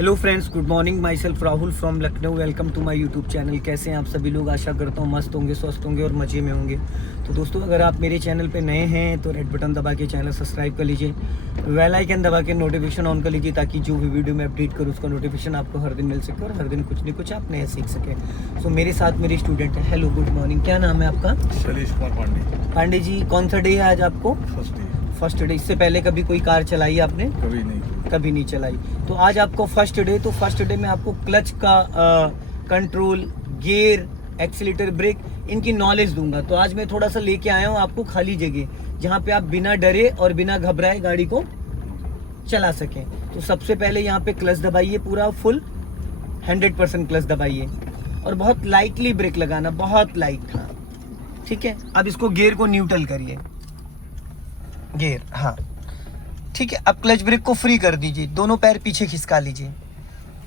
Hello friends, good morning. Myself Rahul from Lucknow. Welcome to my YouTube channel. कैसे हैं आप सभी लोग? आशा करता हूँ मस्त होंगे, स्वस्थ होंगे और मज़े में होंगे। तो दोस्तों, अगर आप मेरे चैनल पे नए हैं तो रेड बटन दबा के चैनल सब्सक्राइब कर लीजिए, बेल आइकन दबा के नोटिफिकेशन ऑन कर लीजिए, ताकि जो भी वीडियो मैं अपडेट करूँ उसका नोटिफिकेशन आपको हर दिन मिल सके और हर दिन कुछ न कुछ आप नया सीख सकें। सो मेरे साथ मेरे स्टूडेंट है। Hello, good morning. क्या नाम है आपका? शैलेश कुमार पांडे। पांडे जी, कौन सा डे है आज आपको? First day. इससे पहले कभी कोई कार चलाई आपने? कभी नहीं चलाई। तो आज आपको फर्स्ट डे, तो फर्स्ट डे में आपको क्लच का कंट्रोल, गियर, एक्सीलेटर, ब्रेक, इनकी नॉलेज दूंगा। तो आज मैं थोड़ा सा लेके आया हूँ आपको खाली जगह, जहाँ पे आप बिना डरे और बिना घबराए गाड़ी को चला सकें। तो सबसे पहले यहाँ पे क्लच दबाइए, पूरा फुल 100% क्लच दबाइए और बहुत लाइटली ब्रेक लगाना, बहुत लाइट। हाँ, ठीक है। अब इसको गियर को न्यूट्रल करिए, गियर, हाँ ठीक है। अब क्लच ब्रेक को फ्री कर दीजिए, दोनों पैर पीछे खिसका लीजिए।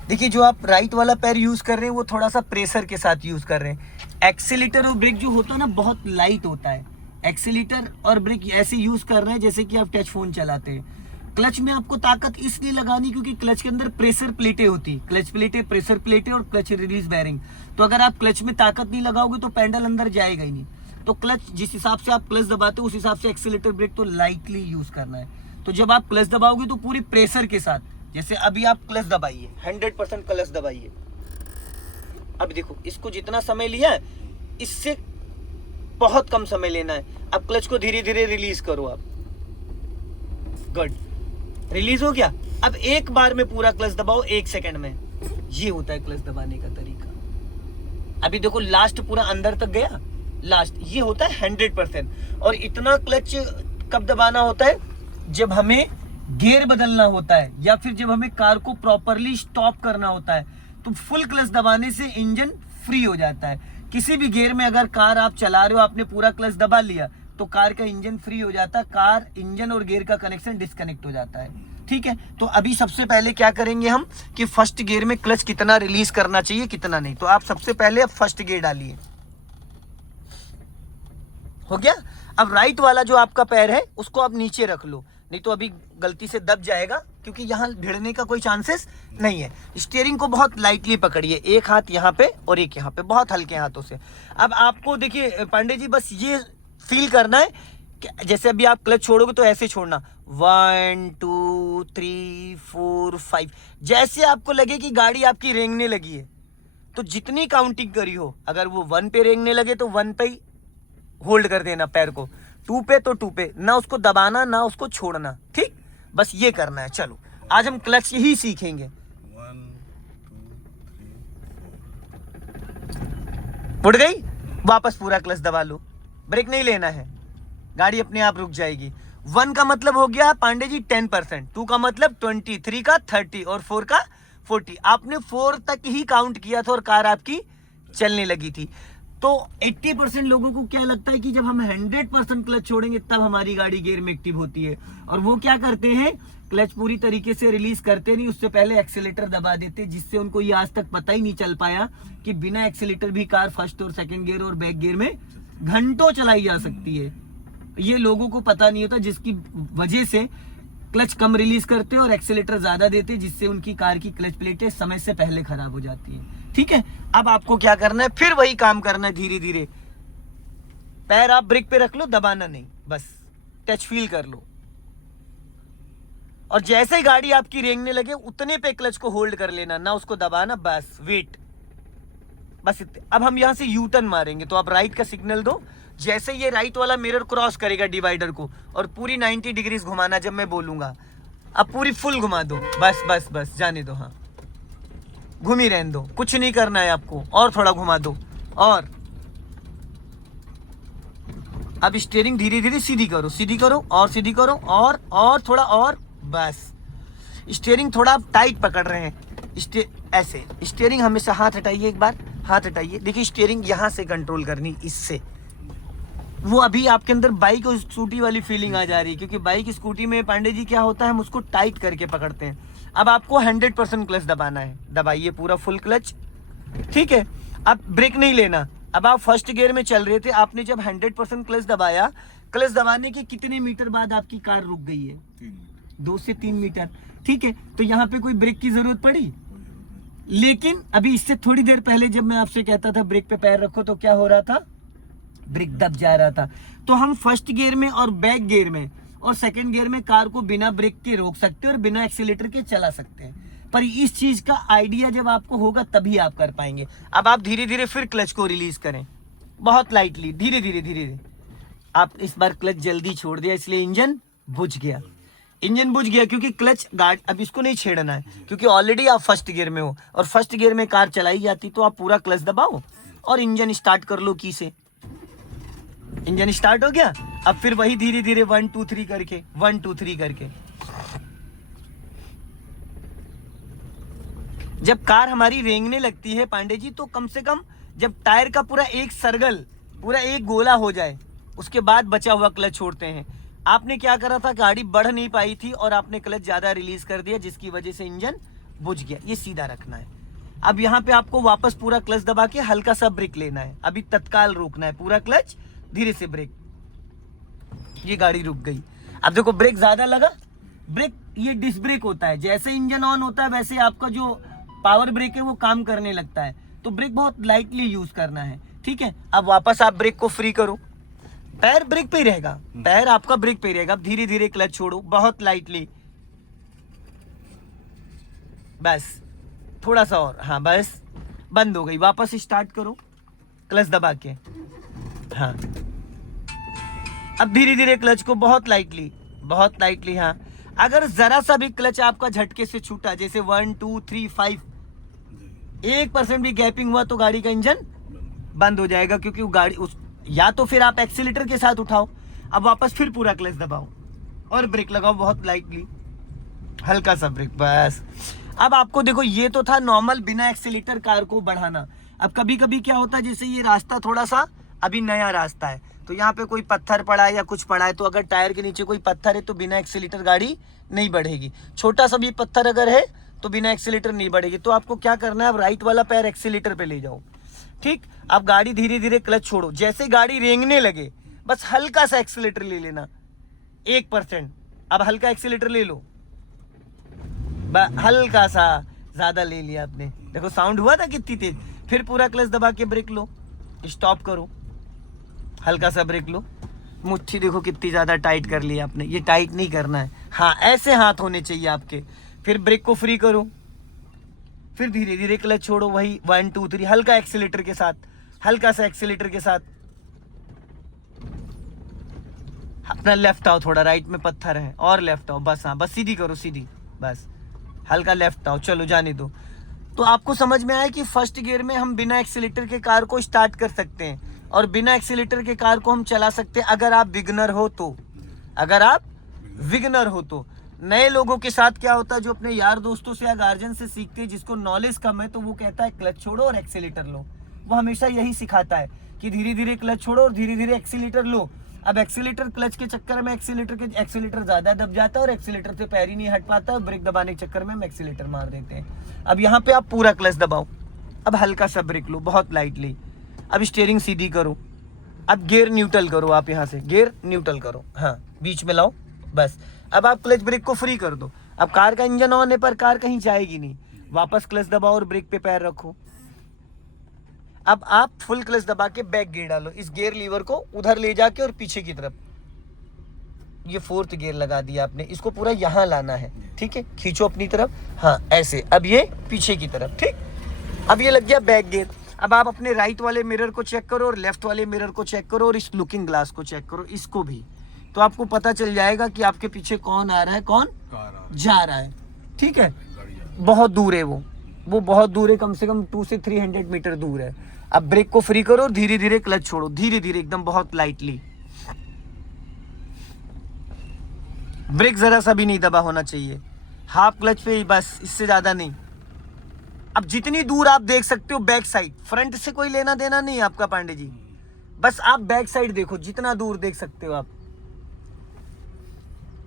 देखिए, जो आप राइट वाला पैर यूज कर रहे हैं वो थोड़ा सा प्रेशर के साथ यूज कर रहे हैं। एक्सीलेटर और ब्रेक जो होता है ना, बहुत लाइट होता है। एक्सीलेटर और ब्रेक ऐसे यूज कर रहे हैं जैसे कि आप टच फोन चलाते हैं। क्लच में आपको ताकत इसलिए लगानी क्योंकि क्लच के अंदर प्रेशर प्लेटें होती, क्लच प्लेटें, प्रेशर प्लेटें और क्लच रिलीज बैरिंग। तो अगर आप क्लच में ताकत नहीं लगाओगे तो पैडल अंदर जाएगा ही नहीं। तो क्लच जिस हिसाब से आप क्लच दबाते हो उस हिसाब से एक्सीलेटर ब्रेक तो लाइटली यूज करना है। तो जब आप क्लच दबाओगे तो पूरी प्रेशर के साथ, जैसे अभी आप क्लच दबाइए, 100% क्लच दबाइए। अब देखो, इसको जितना समय लिया है इससे बहुत कम समय लेना है। अब क्लच को धीरे धीरे रिलीज करो आप। गुड, रिलीज हो गया। अब एक बार में पूरा क्लच दबाओ 1 सेकंड में। ये होता है क्लच दबाने का तरीका। अभी देखो, लास्ट पूरा अंदर तक गया, लास्ट। ये होता है 100%। और इतना क्लच कब दबाना होता है? जब हमें गियर बदलना होता है या फिर जब हमें कार को प्रॉपरली स्टॉप करना होता है। तो फुल क्लच दबाने से इंजन फ्री हो जाता है। किसी भी गियर में अगर कार आप चला रहे हो, आपने पूरा क्लच दबा लिया तो कार का इंजन फ्री हो जाता है, कार, इंजन और गियर का कनेक्शन डिस्कनेक्ट हो जाता है। ठीक है। तो अभी सबसे पहले क्या करेंगे हम कि फर्स्ट गियर में क्लच कितना रिलीज करना चाहिए, कितना नहीं। तो आप सबसे पहले फर्स्ट गियर डालिए। हो गया। अब राइट वाला जो आपका पैर है उसको आप नीचे रख लो, नहीं तो अभी गलती से दब जाएगा, क्योंकि यहाँ भिड़ने का कोई चांसेस नहीं है। स्टीयरिंग को बहुत लाइटली पकड़िए, एक हाथ यहाँ पे और एक यहाँ पे, बहुत हल्के हाथों से। अब आपको देखिए पांडे जी, बस ये फील करना है कि जैसे अभी आप क्लच छोड़ोगे तो ऐसे छोड़ना, 1 2 3 4 5। जैसे आपको लगे कि गाड़ी आपकी रेंगने लगी है तो जितनी काउंटिंग करी हो, अगर वो 1 पे रेंगने लगे तो 1 पे ही होल्ड कर देना पैर को, 2 पे तो 2 पे, ना उसको दबाना ना उसको छोड़ना। ठीक, बस ये करना है। चलो, आज हम क्लच ही सीखेंगे। 1 2 3 उड़ गई, वापस पूरा क्लच दबा लो, ब्रेक नहीं लेना है, गाड़ी अपने आप रुक जाएगी। 1 का मतलब हो गया पांडे जी 10%, 2 का मतलब 20, 3 का 30 और 4 का 40। आपने 4 तक ही काउंट किया था और कार आपकी चलने लगी थी। तो 80% लोगों को क्या लगता है कि जब हम 100% क्लच छोड़ेंगे तब हमारी गाड़ी गियर में एक्टिव होती है, और वो क्या करते हैं, क्लच पूरी तरीके से रिलीज करते नहीं, उससे पहले एक्सीलेटर दबा देते, जिससे उनको ये आज तक पता ही नहीं चल पाया कि बिना एक्सीलेटर भी कार फर्स्ट और सेकंड गियर और बैक गियर में घंटों चलाई जा सकती है। ये लोगों को पता नहीं होता, जिसकी वजह से क्लच कम रिलीज करते हैं और एक्सीलेटर ज्यादा देते, जिससे उनकी कार की क्लच प्लेटें समय से पहले खराब हो जाती है। ठीक है। अब आपको क्या करना है, फिर वही काम करना है, धीरे धीरे पैर आप ब्रेक पे रख लो, दबाना नहीं, बस टच फील कर लो। और जैसे ही गाड़ी आपकी रेंगने लगे उतने पे क्लच को होल्ड कर लेना, ना उसको दबाना, बस वेट, बस इतने। अब हम यहां से यू टर्न मारेंगे, तो आप राइट का सिग्नल दो। जैसे ये राइट वाला मिरर क्रॉस करेगा डिवाइडर को, और पूरी 90 डिग्री घुमाना जब मैं बोलूंगा। अब पूरी फुल घुमा दो, बस बस बस, जाने दो, हाँ घूम ही रहने दो, कुछ नहीं करना है आपको। और थोड़ा घुमा दो, और अब स्टीयरिंग धीरे धीरे सीधी करो, सीधी करो और सीधी करो, और थोड़ा और, बस। स्टीयरिंग थोड़ा आप टाइट पकड़ रहे हैं, ऐसे। स्टीयरिंग हमेशा, हाथ हटाइए, एक बार हाथ हटाइए। देखिए, स्टीयरिंग यहां से कंट्रोल करनी, इससे। वो अभी आपके अंदर बाइक और स्कूटी वाली फीलिंग आ जा रही है, क्योंकि बाइक स्कूटी में पांडे जी क्या होता है, हम उसको टाइट करके पकड़ते हैं। अब आपको 100% क्लच दबाना है, दबाइए पूरा फुल क्लच। ठीक है। अब ब्रेक नहीं लेना। अब आप फर्स्ट गियर में चल रहे थे, आपने जब 100% क्लच दबाया, क्लच दबाने के कितने मीटर बाद आपकी कार रुक गई है? 2 से 3 मीटर। ठीक है। तो यहाँ पे कोई ब्रेक की जरूरत पड़ी? लेकिन अभी इससे थोड़ी देर पहले जब मैं आपसे कहता था ब्रेक पे पैर रखो तो क्या हो रहा था, ब्रेक दब जा रहा था। तो हम फर्स्ट गियर में और बैक गियर में और सेकंड गियर में कार को बिना ब्रेक के रोक सकते हैं और बिना एक्सीलेटर के चला सकते हैं। पर इस चीज का आइडिया जब आपको होगा तभी आप कर पाएंगे। अब आप धीरे धीरे फिर क्लच को रिलीज करें, बहुत लाइटली, धीरे धीरे धीरे धीरे। आप इस बार क्लच जल्दी छोड़ दिया इसलिए इंजन बुझ गया। इंजन बुझ गया क्योंकि क्लच गार्ड, अब इसको नहीं छेड़ना है क्योंकि ऑलरेडी आप फर्स्ट गियर में हो और फर्स्ट गियर में कार चलाई जाती तो आप पूरा क्लच दबाओ और इंजन स्टार्ट कर लो की से। इंजन स्टार्ट हो गया। अब फिर वही धीरे धीरे 1 2 3 करके 1 2 3 करके। जब कार हमारी रेंगने लगती है पांडे जी, तो कम से कम जब टायर का पूरा एक सर्कल, पूरा एक गोला हो जाए उसके बाद बचा हुआ क्लच छोड़ते हैं। आपने क्या करा था, गाड़ी बढ़ नहीं पाई थी और आपने क्लच ज्यादा रिलीज कर दिया जिसकी वजह से इंजन बुझ गया। ये सीधा रखना है। अब यहाँ पे आपको वापस पूरा क्लच दबा के हल्का सा ब्रेक लेना है। अभी तत्काल रोकना है, पूरा क्लच धीरे से ब्रेक। ये गाड़ी रुक गई। अब देखो ब्रेक ज्यादा लगा, ब्रेक ये डिस्क ब्रेक होता है। जैसे इंजन ऑन होता है वैसे आपका जो पावर ब्रेक है वो काम करने लगता है। तो ब्रेक बहुत लाइटली यूज करना है, ठीक है। अब वापस आप ब्रेक को फ्री करो, पैर ब्रेक पे ही रहेगा, पैर आपका ब्रेक पे ही रहेगा। अब धीरे धीरे क्लच छोड़ो, बहुत लाइटली, बस थोड़ा सा और, हाँ बस बंद हो गई। वापस स्टार्ट करो क्लच दबा के, हाँ। अब धीरे धीरे क्लच को बहुत लाइटली, बहुत लाइटली, हाँ। अगर जरा सा भी क्लच आपका झटके से छूटा, जैसे 1 2 3 5, 1% भी गैपिंग हुआ तो गाड़ी का इंजन बंद हो जाएगा। क्योंकि वो गाड़ी उस, या तो फिर आप एक्सीलेटर के साथ उठाओ, अब वापस फिर पूरा क्लच दबाओ और ब्रेक लगाओ बहुत लाइटली, हल्का सा ब्रेक, बस। अब आपको देखो ये तो था नॉर्मल बिना एक्सीलेटर कार को बढ़ाना। अब कभी कभी क्या होता है, जैसे ये रास्ता थोड़ा सा अभी नया रास्ता है तो यहाँ पे कोई पत्थर पड़ा है या कुछ पड़ा है, तो अगर टायर के नीचे कोई पत्थर है तो बिना एक्सीलेटर गाड़ी नहीं बढ़ेगी। छोटा सा भी पत्थर अगर है तो बिना एक्सीलेटर नहीं बढ़ेगी। तो आपको क्या करना है, अब राइट वाला पैर एक्सीलेटर पे ले जाओ, ठीक। अब गाड़ी धीरे धीरे क्लच छोड़ो, जैसे गाड़ी रेंगने लगे बस हल्का सा एक्सीलेटर ले लेना, 1%। अब हल्का एक्सीलेटर ले लो, हल्का सा, ज्यादा ले लिया आपने, देखो साउंड हुआ था कितनी तेज। फिर पूरा क्लच दबा के ब्रेक लो, स्टॉप करो, हल्का सा ब्रेक लो। मुट्ठी देखो कितनी ज्यादा टाइट कर लिया आपने, ये टाइट नहीं करना है, हाँ ऐसे हाथ होने चाहिए आपके। फिर ब्रेक को फ्री करो, फिर धीरे धीरे क्लच छोड़ो, वही 1 2 3, हल्का एक्सीलेटर के साथ, हल्का सा एक्सीलेटर के साथ। अपना लेफ्ट आओ थोड़ा, राइट में पत्थर है, और लेफ्ट आओ, बस हाँ, बस सीधी करो, सीधी, बस हल्का लेफ्ट आओ, चलो जाने दो। तो आपको समझ में आया कि फर्स्ट गियर में हम बिना एक्सीलेटर के कार को स्टार्ट कर सकते हैं और बिना एक्सीलेटर के कार को हम चला सकते हैं अगर आप बिगनर हो तो। अगर आप बिगनर हो तो। नए लोगों के साथ क्या होता है, जो अपने यार दोस्तों से या गार्जियन से सीखते हैं, जिसको नॉलेज कम है, तो वो कहता है क्लच छोड़ो और एक्सीलेटर लो। वो हमेशा यही सिखाता है कि धीरे धीरे क्लच छोड़ो और धीरे धीरे एक्सीलेटर लो। अब एक्सीलेटर क्लच के चक्कर में एक्सीलेटर ज्यादा दब जाता है और एक्सीलेटर से पैर ही नहीं हट पाता है। ब्रेक दबाने के चक्कर में हम एक्सीलेटर मार देते हैं। अब यहाँ पे आप पूरा क्लच दबाओ, अब हल्का सा ब्रेक लो बहुत लाइटली। अब स्टीयरिंग सीधी करो, अब गियर न्यूट्रल करो, आप यहाँ से गियर न्यूट्रल करो, हाँ बीच में लाओ, बस। अब आप क्लच ब्रेक को फ्री कर दो। अब कार का इंजन ऑन है पर कार कहीं जाएगी नहीं, वापस क्लच दबाओ और ब्रेक पे पैर रखो। अब आप फुल क्लच दबा के बैक गियर डालो, इस गियर लीवर को उधर ले जाके और पीछे की तरफ, ये 4th गियर लगा दिया आपने, इसको पूरा यहाँ लाना है, ठीक है। खींचो अपनी तरफ, हाँ ऐसे, अब ये पीछे की तरफ, ठीक। अब ये लग गया बैक गियर। अब आप अपने राइट वाले मिरर को चेक करो और लेफ्ट वाले मिरर को चेक करो और इस लुकिंग ग्लास को चेक करो, इसको भी। तो आपको पता चल जाएगा कि आपके पीछे कौन आ रहा है, कौन जा रहा है, ठीक है। बहुत दूर है वो बहुत दूर है, कम से कम 200 से 300 मीटर दूर है। अब ब्रेक को फ्री करो और धीरे धीरे क्लच छोड़ो, धीरे धीरे एकदम बहुत लाइटली। ब्रेक जरा सा भी नहीं दबा होना चाहिए, हाफ क्लच पे ही बस, इससे ज्यादा नहीं। अब जितनी दूर आप देख सकते हो बैक साइड, फ्रंट से कोई लेना देना नहीं है आपका पांडे जी, बस आप बैक साइड देखो, जितना दूर देख सकते हो आप।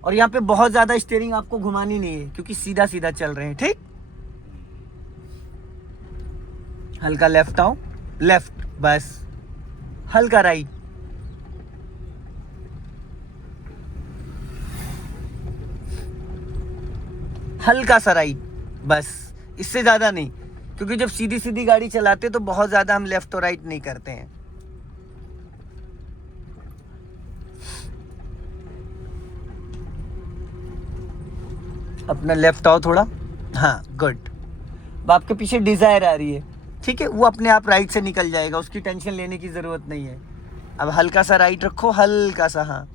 और यहाँ पे बहुत ज्यादा स्टीयरिंग आपको घुमानी नहीं है क्योंकि सीधा सीधा चल रहे हैं, ठीक। हल्का लेफ्ट आओ, लेफ्ट, बस हल्का राइट, हल्का सा राइट, बस इससे ज्यादा नहीं। क्योंकि जब सीधी सीधी गाड़ी चलाते तो बहुत ज़्यादा हम लेफ्ट और राइट नहीं करते हैं। अपना लेफ्ट आओ थोड़ा, हाँ गुड। अब आपके पीछे डिजायर आ रही है, ठीक है, वो अपने आप राइट से निकल जाएगा, उसकी टेंशन लेने की ज़रूरत नहीं है। अब हल्का सा राइट रखो, हल्का सा, हाँ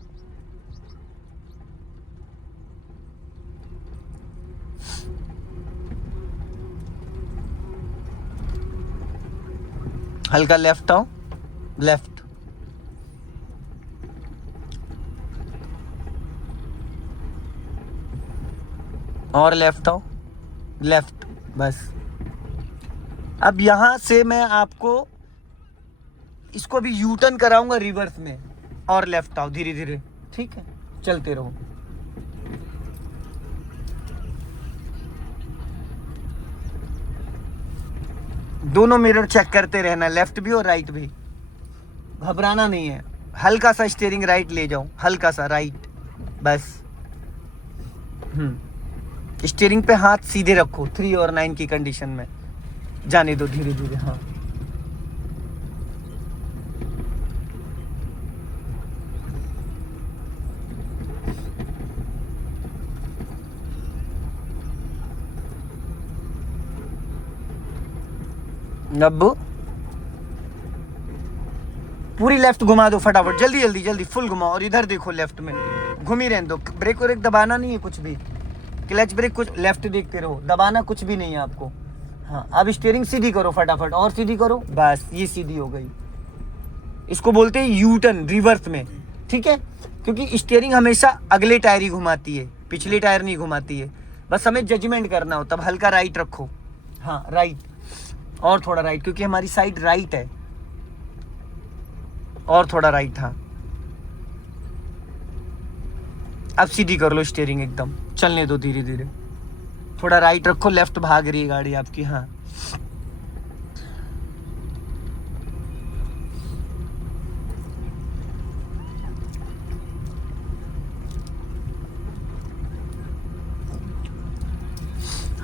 हल्का लेफ्ट आओ, लेफ्ट, और लेफ्ट आओ, लेफ्ट, बस। अब यहां से मैं आपको इसको भी यू टर्न कराऊंगा रिवर्स में, और लेफ्ट आओ धीरे धीरे, ठीक है, चलते रहो। दोनों मिरर चेक करते रहना, लेफ्ट भी और राइट भी, घबराना नहीं है। हल्का सा स्टीयरिंग राइट ले जाओ, हल्का सा राइट, बस। स्टीयरिंग पे हाथ सीधे रखो 3 और 9 की कंडीशन में, जाने दो धीरे धीरे, हाँ अब पूरी लेफ्ट घुमा दो फटाफट, जल्दी जल्दी जल्दी, फुल घुमाओ, और इधर देखो लेफ्ट में घूम ही रहने दो। ब्रेक व्रेक दबाना नहीं है कुछ भी, क्लच ब्रेक कुछ, लेफ्ट देखते रहो, दबाना कुछ भी नहीं है आपको। हाँ अब स्टीयरिंग सीधी करो फटाफट, और सीधी करो, बस ये सीधी हो गई। इसको बोलते हैं यू टर्न रिवर्स में, ठीक है, क्योंकि स्टीयरिंग हमेशा अगले टायर ही घुमाती है, पिछले टायर नहीं घुमाती है। बस हमें जजमेंट करना हो तब हल्का राइट रखो, हाँ राइट, और थोड़ा राइट, क्योंकि हमारी साइड राइट है, और थोड़ा राइट, हाँ अब सीधी कर लो स्टीयरिंग एकदम, चलने दो धीरे धीरे, थोड़ा राइट रखो, लेफ्ट भाग रही है गाड़ी आपकी, हाँ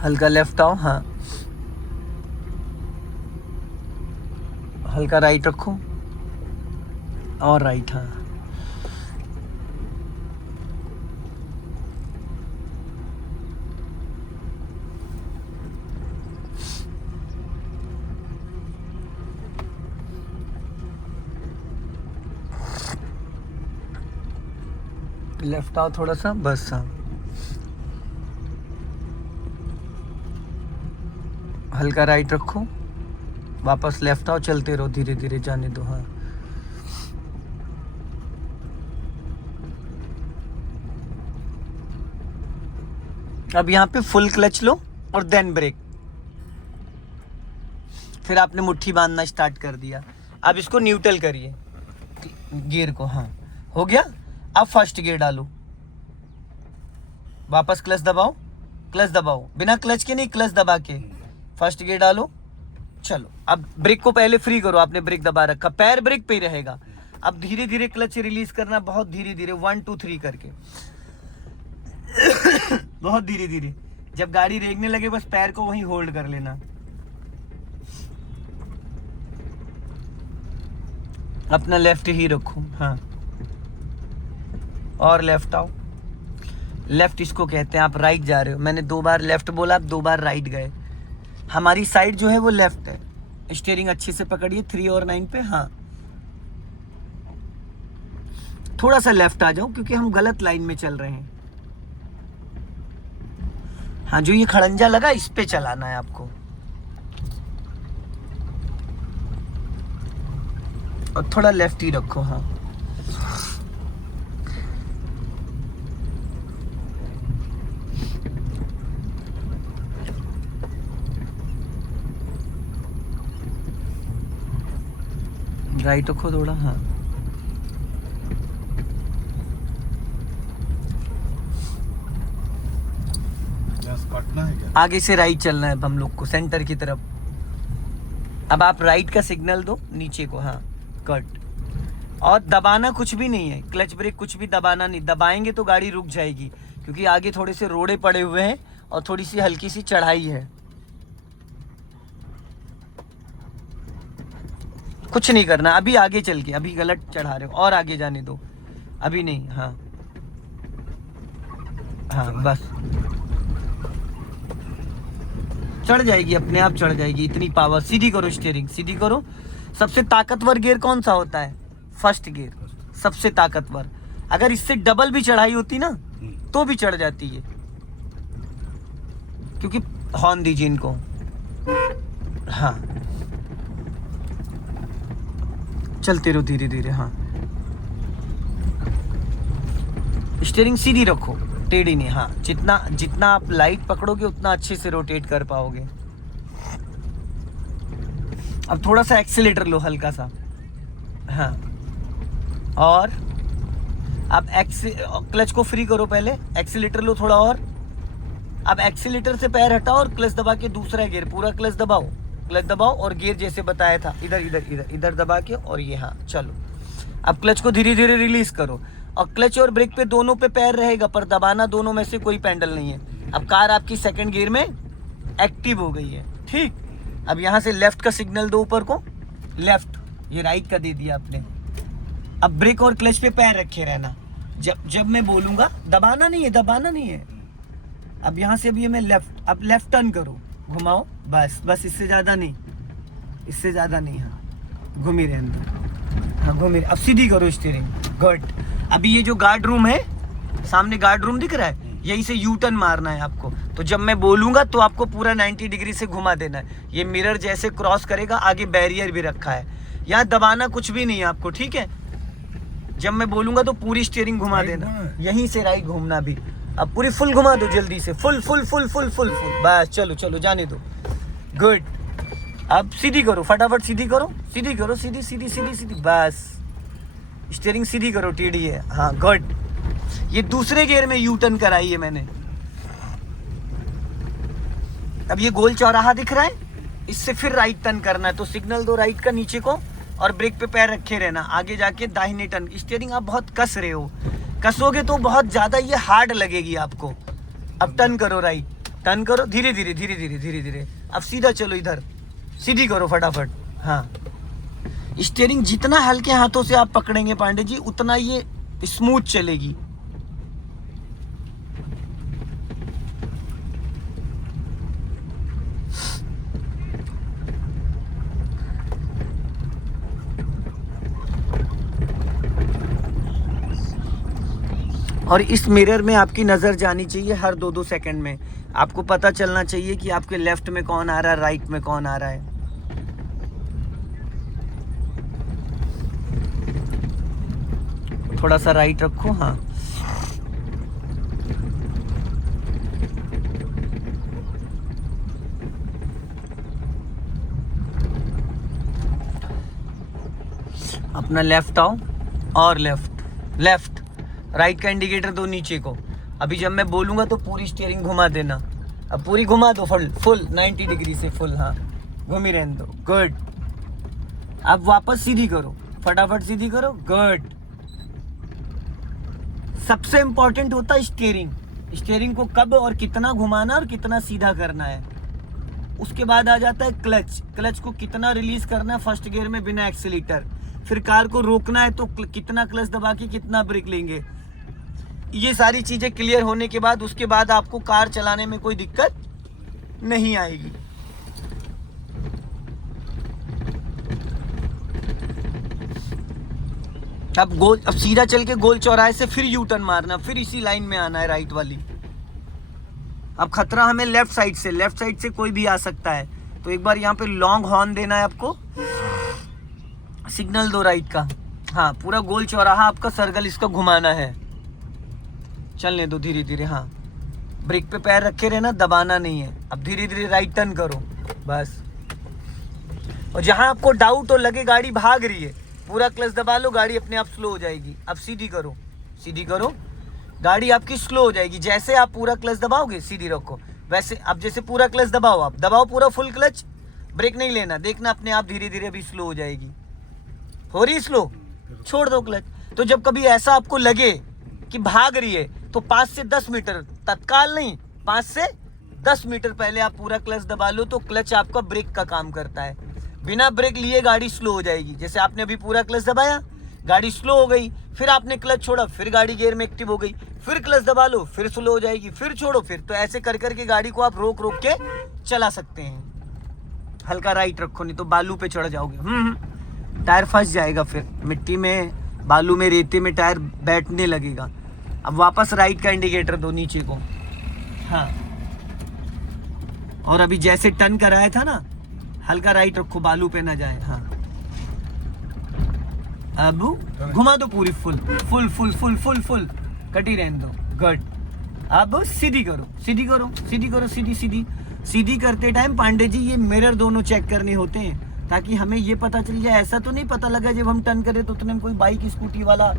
हल्का लेफ्ट आओ, हाँ हल्का राइट रखो, और राइट, हाँ लेफ्ट आओ थोड़ा सा, बस, हाँ हल्का राइट रखो, वापस लेफ्ट आओ, चलते रहो धीरे धीरे, जाने दो, हाँ अब यहाँ पे फुल क्लच लो और देन ब्रेक, फिर आपने मुट्ठी बांधना स्टार्ट कर दिया। अब इसको न्यूट्रल करिए गियर को, हाँ हो गया। अब फर्स्ट गियर डालो, वापस क्लच दबाओ, क्लच दबाओ, बिना क्लच के नहीं, क्लच दबा के फर्स्ट गियर डालो, चलो। अब ब्रेक को पहले फ्री करो, आपने ब्रेक दबा रखा, पैर ब्रेक पे ही रहेगा। अब धीरे धीरे क्लच रिलीज करना, बहुत धीरे धीरे, 1 2 3 करके बहुत धीरे धीरे। जब गाड़ी रेंगने लगे बस पैर को वहीं होल्ड कर लेना। अपना लेफ्ट ही रखो, हाँ और लेफ्ट आओ, लेफ्ट इसको कहते हैं, आप राइट जा रहे हो, मैंने 2 बार लेफ्ट बोला, आप 2 बार राइट गए। हमारी साइड जो है वो लेफ्ट है, स्टीयरिंग अच्छे से पकड़िए 3 और 9 पे, हाँ थोड़ा सा लेफ्ट आ जाओ क्योंकि हम गलत लाइन में चल रहे हैं। हाँ जो ये खड़ंजा लगा इस पे चलाना है आपको, और थोड़ा लेफ्ट ही रखो, हाँ राइट रखो थोड़ा, हाँ काटना है क्या? आगे से राइट चलना है हम लोग को, सेंटर की तरफ। अब आप राइट का सिग्नल दो नीचे को, हाँ कट, और दबाना कुछ भी नहीं है, क्लच ब्रेक कुछ भी दबाना नहीं, दबाएंगे तो गाड़ी रुक जाएगी क्योंकि आगे थोड़े से रोड़े पड़े हुए हैं और थोड़ी सी हल्की सी चढ़ाई है। कुछ नहीं करना अभी, आगे चल के, अभी गलत चढ़ा रहे हो, और आगे जाने दो, अभी नहीं। हाँ हाँ बस, चढ़ जाएगी, अपने आप चढ़ जाएगी, इतनी पावर। सीधी करो स्टीयरिंग, सीधी करो। सबसे ताकतवर गियर कौन सा होता है? फर्स्ट गियर, सबसे ताकतवर। अगर इससे डबल भी चढ़ाई होती ना तो भी चढ़ जाती है, क्योंकि हॉर्न दीजिए इनको। हाँ चलते रहो धीरे धीरे। हाँ स्टीयरिंग सीधी रखो, टेढ़ी नहीं। हाँ जितना जितना आप लाइट पकड़ोगे उतना अच्छे से रोटेट कर पाओगे। अब थोड़ा सा एक्सीलेटर लो, हल्का सा। हाँ और अब क्लच को फ्री करो, पहले एक्सीलेटर लो थोड़ा और। अब एक्सीलेटर से पैर हटाओ और क्लच दबा के दूसरा गियर, पूरा क्लच दबाओ, क्लच दबाओ और गियर जैसे बताया था, इधर इधर इधर इधर दबा के, और ये। हाँ चलो, अब क्लच को धीरे धीरे रिलीज करो, और क्लच और ब्रेक पे दोनों पे पैर रहेगा, पर दबाना दोनों में से कोई पैडल नहीं है। अब कार आपकी सेकंड गियर में एक्टिव हो गई है। ठीक, अब यहाँ से लेफ्ट का सिग्नल दो ऊपर को, लेफ्ट, ये राइट का दे दिया आपने। अब ब्रेक और क्लच पे पैर रखे रहना, जब मैं बोलूंगा, दबाना नहीं है, दबाना नहीं है। अब यहाँ से भी मैं लेफ्ट, अब लेफ्ट टर्न करो, घुमाओ, बस बस, इससे ज्यादा नहीं, इससे ज्यादा नहीं। हाँ घूमी रहे अंदर, हाँ घूमी। अब सीधी करो स्टीयरिंग, गुड। अभी ये जो गार्ड रूम है, सामने गार्ड रूम दिख रहा है, यहीं से यू टर्न मारना है आपको। तो जब मैं बोलूंगा तो आपको पूरा 90 डिग्री से घुमा देना है। ये मिरर जैसे क्रॉस करेगा, आगे बैरियर भी रखा है, यहाँ दबाना कुछ भी नहीं है आपको, ठीक है। जब मैं बोलूंगा तो पूरी स्टीयरिंग घुमा देना, यहीं से राइट घूमना भी। अब पूरी फुल घुमा दो जल्दी से, full full full full full full, बस चलो चलो जाने दो, गुड। अब सीधी करो, फटाफट सीधी करो, सीधी करो, सीधी सीधी सीधी सीधी, बस स्टीयरिंग सीधी करो, टेढ़ी है। हाँ गुड। ये दूसरे गियर में यू टर्न कराई है मैंने। अब ये गोल चौराहा दिख रहा है, इससे फिर राइट टर्न करना है, तो सिग्नल दो राइट का नीचे को, और ब्रेक पे पैर रखे रहना, आगे जाके दाहिने टर्न। स्टीयरिंग आप बहुत कस रहे हो, कसोगे तो बहुत ज्यादा ये हार्ड लगेगी आपको। अब टर्न करो राइट, टर्न करो धीरे धीरे धीरे धीरे धीरे धीरे। अब सीधा चलो, इधर सीधी करो फटाफट। हाँ स्टीयरिंग जितना हल्के हाथों से आप पकड़ेंगे पांडे जी, उतना ये स्मूथ चलेगी। और इस मिरर में आपकी नज़र जानी चाहिए हर 2-2 सेकंड में। आपको पता चलना चाहिए कि आपके लेफ्ट में कौन आ रहा है, राइट में कौन आ रहा है। थोड़ा सा राइट रखो। हाँ अपना लेफ्ट आओ, और लेफ्ट लेफ्ट, राइट का इंडिकेटर दो नीचे को। अभी जब मैं बोलूंगा तो पूरी स्टीयरिंग घुमा देना। अब पूरी घुमा दो, फुल फुल 90 डिग्री से फुल। हाँ घूमी रहने दो, गुड। अब वापस सीधी करो, फटाफट सीधी करो, गुड। सबसे इंपॉर्टेंट होता है स्टीयरिंग। स्टीयरिंग को कब और कितना घुमाना और कितना सीधा करना है। उसके बाद आ जाता है क्लच। क्लच को कितना रिलीज करना है फर्स्ट गियर में बिना एक्सीलेटर। फिर कार को रोकना है तो कितना क्लच दबा के कितना ब्रेक लेंगे। ये सारी चीजें क्लियर होने के बाद, उसके बाद आपको कार चलाने में कोई दिक्कत नहीं आएगी। अब सीधा चल के गोल चौराहे से फिर यू टर्न मारना, फिर इसी लाइन में आना है राइट वाली। अब खतरा हमें लेफ्ट साइड से, लेफ्ट साइड से कोई भी आ सकता है, तो एक बार यहाँ पे लॉन्ग हॉर्न देना है आपको, सिग्नल दो राइट का। हाँ पूरा गोल चौराहा आपका सर्कल इसका घुमाना है, चलने दो धीरे धीरे। हाँ ब्रेक पे पैर रखे रहना, दबाना नहीं है। अब धीरे धीरे राइट टर्न करो, बस। और जहां आपको डाउट हो लगे गाड़ी भाग रही है, पूरा क्लच दबा लो, गाड़ी अपने आप स्लो हो जाएगी। अब सीधी करो, सीधी करो, गाड़ी आपकी स्लो हो जाएगी। जैसे आप पूरा क्लच दबाओगे, सीधी रखो वैसे। अब जैसे पूरा क्लच दबाओ, आप दबाओ पूरा फुल क्लच, ब्रेक नहीं लेना, देखना अपने आप धीरे धीरे अभी स्लो हो जाएगी। हो रही स्लो, छोड़ दो क्लच। तो जब कभी ऐसा आपको लगे कि भाग रही है, तो 5 से 10 मीटर, तत्काल नहीं, 5 से 10 मीटर पहले आप पूरा क्लच दबा लो, तो क्लच आपका ब्रेक का काम करता है। बिना ब्रेक लिए गाड़ी स्लो हो जाएगी। जैसे आपने अभी पूरा क्लच दबाया, गाड़ी स्लो हो गई, फिर आपने क्लच छोड़ा, फिर गाड़ी गियर में एक्टिव हो गई, फिर क्लच दबा लो, फिर स्लो हो जाएगी, फिर छोड़ो, फिर तो ऐसे कर करके गाड़ी को आप रोक रोक के चला सकते हैं। हल्का राइट रखो, नहीं तो बालू पे चढ़ जाओगे। टायर फंस जाएगा, फिर मिट्टी में, बालू में, रेते में टायर बैठने लगेगा। अब वापस राइट का इंडिकेटर दो नीचे को। हाँ, और अभी जैसे टर्न कराया था ना, हल्का राइट रखो, बालू पे ना जाए। हाँ, अब घुमा दो पूरी, full full full full full full कटी रहने दो। गुड। अब सीधी करो, सीधी करो, सीधी करो, सीधी सीधी। सीधी करते टाइम पांडे जी ये मिरर दोनों चेक करने होते हैं, ताकि हमें ये पता चल जाए। ऐसा तो नहीं पता लगा जब हम टर्न करें तो उतने में कोई बाइक स्कूटी वाला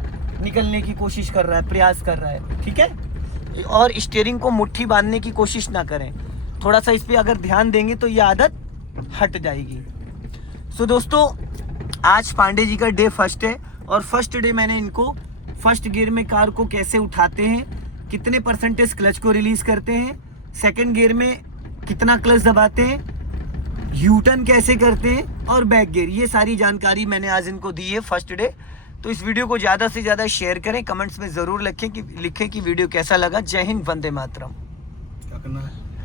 निकलने की कोशिश कर रहा है, प्रयास कर रहा है। ठीक है। और स्टीयरिंग को मुट्ठी बांधने की कोशिश ना करें। थोड़ा सा इस पर अगर ध्यान देंगे तो ये आदत हट जाएगी। सो दोस्तों, आज पांडे जी का डे फर्स्ट है, और फर्स्ट डे मैंने इनको फर्स्ट गियर में कार को कैसे उठाते हैं, कितने परसेंटेज क्लच को रिलीज करते हैं, सेकंड गियर में कितना क्लच दबाते हैं, यू टर्न कैसे करते हैं, और बैक गियर, ये सारी जानकारी मैंने आज इनको दी है फर्स्ट डे। तो इस वीडियो को ज़्यादा से ज़्यादा शेयर करें, कमेंट्स में ज़रूर लिखें कि वीडियो कैसा लगा। जय हिंद, वंदे मातरम। क्या करना है?